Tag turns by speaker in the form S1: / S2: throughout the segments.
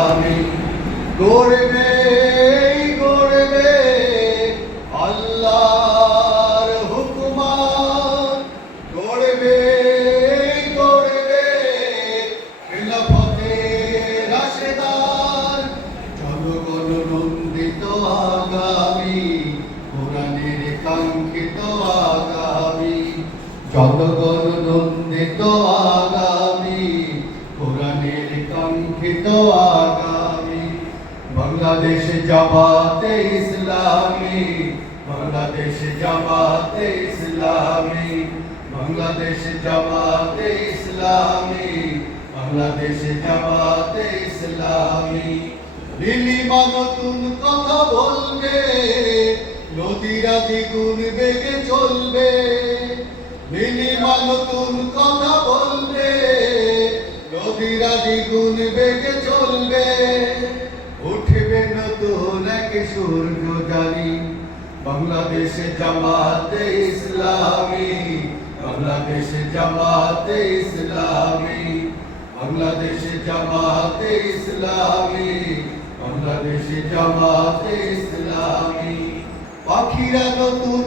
S1: ইসলামী গড়বে গড়বে আল্লাহর হুকুমান গড়বে গড়বে খিলাফতে রাশেদার। জনগণ নন্দিত আগামী, কোরআনের কাঙ্ক্ষিত আগামী। জনগণ নন্দিত আগামী কাঙ্ক্ষিত আগামী। বাংলাদেশ জামাতে ইসলামী। বাংলাদেশ জামাতে ইসলামী। বাংলাদেশ জামাতে ইসলামী। বাংলাদেশ জামাতে ইসলামী। নীলিমা নতুন কথা বলবে। নদীরা দ্বিগুণ বেগে চলবে। নীলিমা নতুন কথা বলবে। নদীরা দ্বিগুণ বেগে চলবে। উঠবে নতুন এক সূর্য জানি বাংলাদেশে জামাতে ইসলামী, বাংলাদেশে জামাতে ইসলামী, বাংলাদেশে জামাতে ইসলামী, বাংলাদেশে জামাতে ইসলামী। পাখিরা নতুন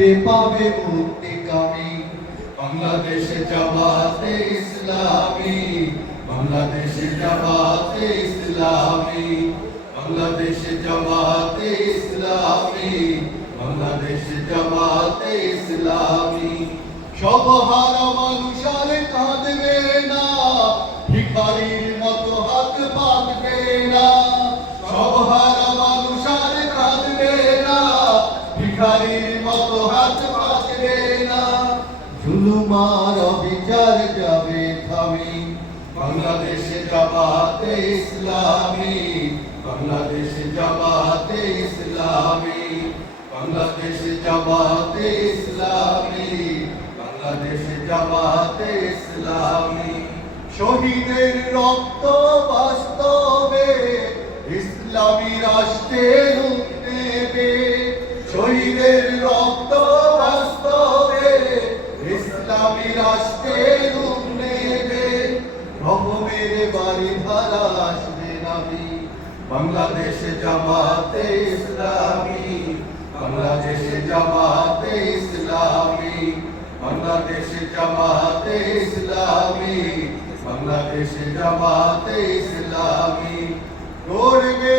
S1: ফিরে পাবে মুক্তিকামী বাংলাদেশে জামাতে ইসলামী। বাংলাদেশে জামাতে ইসলামী। বাংলাদেশে জামাতে ইসলামী। বাংলাদেশে জামাতে ইসলামী। সব জুলুমার অবিচার যাবে থামি। বাংলাদেশে জামাতে ইসলামী, বাংলাদেশে জামাতে ইসলামী, বাংলাদেশে জামাতে ইসলামী, বাংলাদেশে জামাতে ইসলামী। শহীদের রক্ত বাস্তবে, ইসলামী রাষ্ট্রে রূপ নেবে। শহীদের রক্ত রহমের বাড়ি ধারা আসবে নামি বাংলাদেশে জামাতে ইসলামী বাংলাদেশে জামাতে ইসলামী বাংলাদেশে জামাতে ইসলামী বাংলাদেশে জামাতে ইসলামী গড়বে